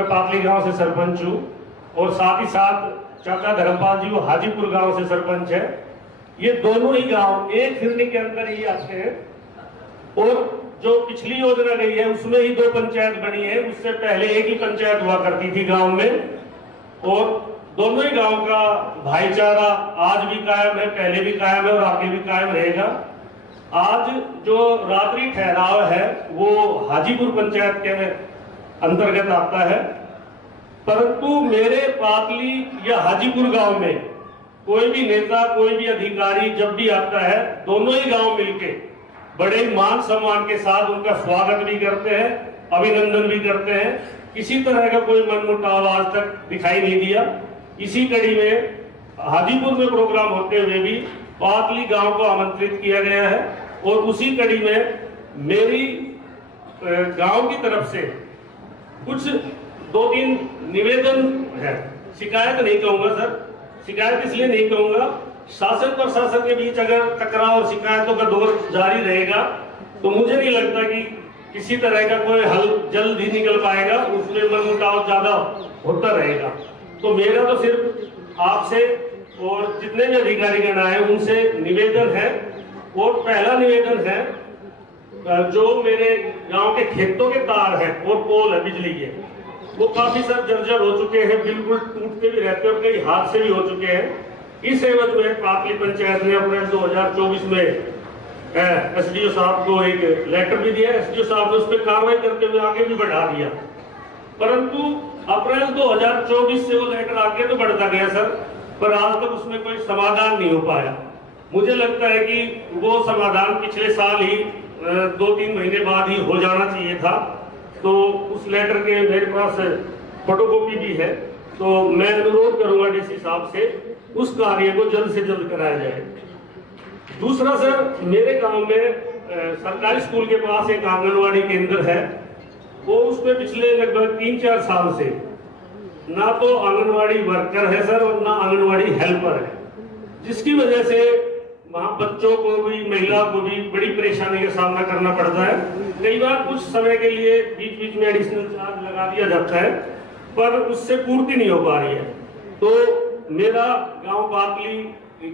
मैं पातली गांव से सरपंच हूँ और साथ ही साथ चाचा धर्मपाल जी वो हाजीपुर गांव से सरपंच है। ये दोनों ही गांव एक हिरनी के अंदर ही आते हैं और जो पिछली योजना गई है उसमें ही 2 पंचायत बनी है। उससे पहले एक ही पंचायत हुआ करती थी गांव में और दोनों ही गांव का भाईचारा आज भी कायम है, पहले भी कायम है और आगे भी कायम रहेगा। आज जो रात्रि ठहराव है वो हाजीपुर पंचायत के अंतर्गत आता है, परंतु मेरे पातली या हाजीपुर गांव में कोई भी नेता कोई भी अधिकारी जब भी आता है दोनों ही गांव मिलके बड़े मान सम्मान के साथ उनका स्वागत भी करते हैं, अभिनंदन भी करते हैं। किसी तरह का कोई मनमुटाव आज तक दिखाई नहीं दिया। इसी कड़ी में हाजीपुर में प्रोग्राम होते हुए भी पातली गांव को आमंत्रित किया गया है और उसी कड़ी में मेरी गांव की तरफ से कुछ 2-3 निवेदन है। शिकायत नहीं कहूंगा सर, शिकायत इसलिए नहीं कहूंगा, शासन प्रशासन के बीच अगर टकराव और शिकायतों का दौर जारी रहेगा तो मुझे नहीं लगता कि किसी तरह का कोई हल जल्द ही निकल पाएगा, उसमें मनमुटाव ज्यादा होता रहेगा। तो मेरा तो सिर्फ आपसे और जितने भी अधिकारी गण आए उनसे निवेदन है। और पहला निवेदन है जो मेरे गांव के खेतों के तार है और पोल है बिजली के, वो काफी सर जर्जर हो चुके हैं, बिल्कुल टूटते भी रहते हैं और कई हादसे भी हो चुके हैं। इस एवज में पातली पंचायत ने अप्रैल 2024 में एसडीओ साहब को एक लेटर भी दिया। एसडीओ साहब ने उस पर कार्रवाई करते हुए आगे भी बढ़ा दिया, परंतु अप्रैल 2024 से वो लेटर आगे तो बढ़ता गया सर, पर आज तक उसमें कोई समाधान नहीं हो पाया। मुझे लगता है कि वो समाधान पिछले साल ही 2-3 महीने बाद ही हो जाना चाहिए था। तो उस लेटर के मेरे पास फोटोकॉपी भी है, तो मैं अनुरोध करूंगा डीसी साहब से उस कार्य को जल्द से जल्द कराया जाए। दूसरा सर, मेरे गांव में सरकारी स्कूल के पास एक आंगनवाड़ी केंद्र है, वो उसमें पिछले लगभग 3-4 साल से ना तो आंगनवाड़ी वर्कर है सर और ना आंगनवाड़ी हेल्पर है, जिसकी वजह से वहां बच्चों को भी महिला को भी बड़ी परेशानी का सामना करना पड़ता है। कई बार कुछ समय के लिए बीच बीच में एडिशनल चार्ज लगा दिया जाता है, पर उससे पूर्ति नहीं हो पा रही है। तो मेरा गांव पातली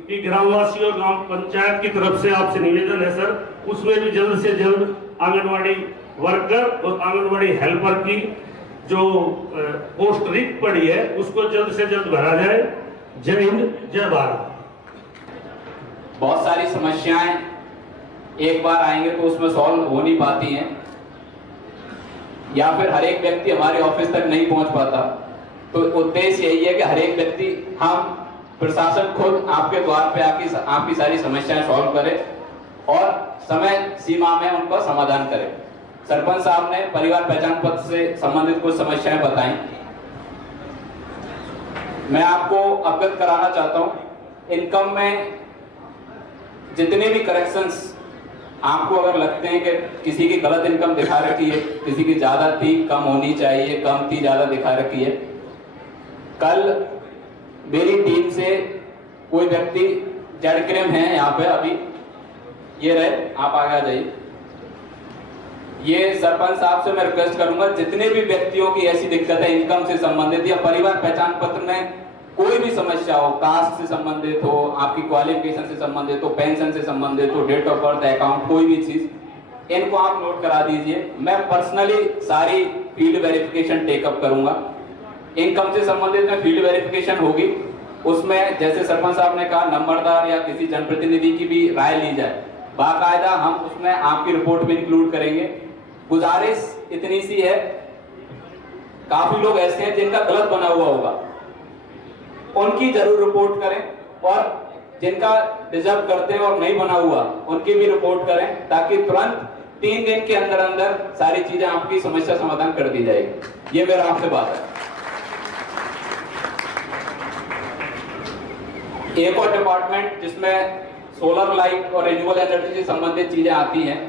की ग्रामवासी और गांव पंचायत की तरफ से आपसे निवेदन है सर, उसमें भी जल्द से जल्द आंगनवाड़ी वर्कर और आंगनवाड़ी हेल्पर की जो पोस्ट रिक्त पड़ी है उसको जल्द से जल्द भरा जाए। जय हिंद, जय भारत। बहुत सारी समस्याएं एक बार आएंगे तो उसमें सॉल्व हो नहीं पाती हैं, या फिर हर एक व्यक्ति हमारे ऑफिस तक नहीं पहुंच पाता। तो उद्देश्य यही है कि हर एक व्यक्ति, हम प्रशासन खुद आपके द्वार पे आपकी सारी समस्याएं सॉल्व करे और समय सीमा में उनका समाधान करे। सरपंच साहब ने परिवार पहचान पत्र से संबंधित कुछ समस्याएं बताई, मैं आपको अवगत कराना चाहता हूं। इनकम में जितने भी करेक्शंस आपको अगर लगते हैं कि किसी की गलत इनकम दिखा रखी है, किसी की ज्यादा थी, कम होनी चाहिए, कम थी, ज्यादा दिखा रखी है, कल मेरी टीम से कोई व्यक्ति जड़क्रेम है यहाँ पे, अभी ये रहे, आप आगे आ जाइए। ये सरपंच साहब से मैं रिक्वेस्ट करूंगा, जितने भी व्यक्तियों की ऐसी दिक्कत है इनकम से संबंधित या परिवार पहचान पत्र में कोई भी समस्या हो, कास्ट से संबंधित हो, आपकी क्वालिफिकेशन से संबंधित हो, पेंशन से संबंधित हो, डेट ऑफ बर्थ, अकाउंट, कोई भी चीज, इनको आप नोट करा दीजिए। मैं पर्सनली सारी फील्ड वेरिफिकेशन टेकअप करूंगा। इनकम से संबंधित में फील्ड वेरिफिकेशन होगी, उसमें जैसे सरपंच साहब ने कहा नंबरदार या किसी जनप्रतिनिधि की भी राय ली जाए, बाकायदा हम उसमें आपकी रिपोर्ट भी इंक्लूड करेंगे। गुजारिश इतनी सी है, काफी लोग ऐसे हैं जिनका गलत बना हुआ होगा, उनकी जरूर रिपोर्ट करें, और जिनका डिजर्व करते हैं और नहीं बना हुआ उनकी भी रिपोर्ट करें, ताकि तुरंत 3 दिन के अंदर अंदर सारी चीजें आपकी समस्या समाधान कर दी जाएगी। ये मेरा आपसे बात है। एक और डिपार्टमेंट जिसमें सोलर लाइट और रिन्यूएबल एनर्जी से संबंधित चीजें आती हैं,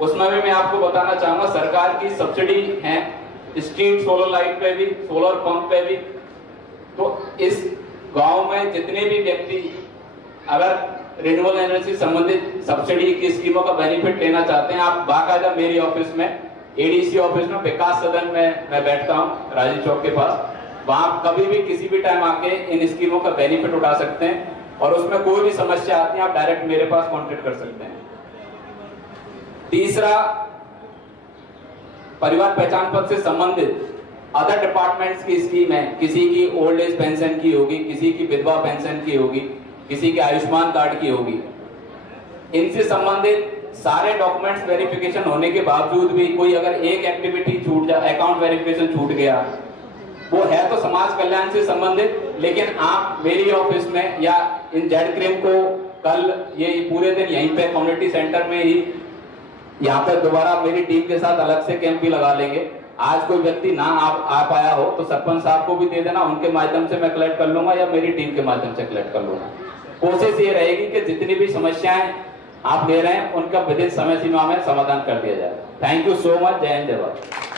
उसमें भी मैं आपको बताना चाहूंगा, सरकार की सब्सिडी है स्ट्रीट सोलर लाइट पे भी, सोलर पंप पे भी। तो इस गांव में जितने भी व्यक्ति अगर रिन्यूएबल एनर्जी संबंधित सब्सिडी की स्कीमों का बेनिफिट लेना चाहते हैं, आप बाकायदा मेरी ऑफिस में एडीसी ऑफिस में विकास सदन में मैं बैठता हूँ राजीव चौक के पास, वहां कभी भी किसी भी टाइम आके इन स्कीमों का बेनिफिट उठा सकते हैं और उसमें कोई भी समस्या आती है आप डायरेक्ट मेरे पास कांटेक्ट कर सकते हैं। तीसरा, परिवार पहचान पत्र से संबंधित अदर डिपार्टमेंट्स की स्कीम है, किसी की ओल्ड एज पेंशन की होगी, किसी की विधवा पेंशन की होगी, किसी की आयुष्मान कार्ड की होगी, इनसे संबंधित सारे डॉक्यूमेंट्स वेरिफिकेशन होने के बावजूद भी कोई अगर एक एक्टिविटी छूट जाए, अकाउंट वेरिफिकेशन छूट गया, वो है तो समाज कल्याण से संबंधित, लेकिन आप मेरी ऑफिस में या इन जेड क्रीम को कल ये पूरे दिन यहीं पे कम्युनिटी सेंटर में ही यहाँ पे दोबारा मेरी टीम के साथ अलग से कैंप भी लगा लेंगे। आज कोई व्यक्ति ना आ पाया हो तो सरपंच साहब को भी दे देना, उनके माध्यम से मैं कलेक्ट कर लूंगा या मेरी टीम के माध्यम से कलेक्ट कर लूंगा। कोशिश ये रहेगी कि जितनी भी समस्याएं आप ले रहे हैं उनका विदित समय सीमा में समाधान कर दिया जाए। Thank you so much. जय हिंद, जय भारत।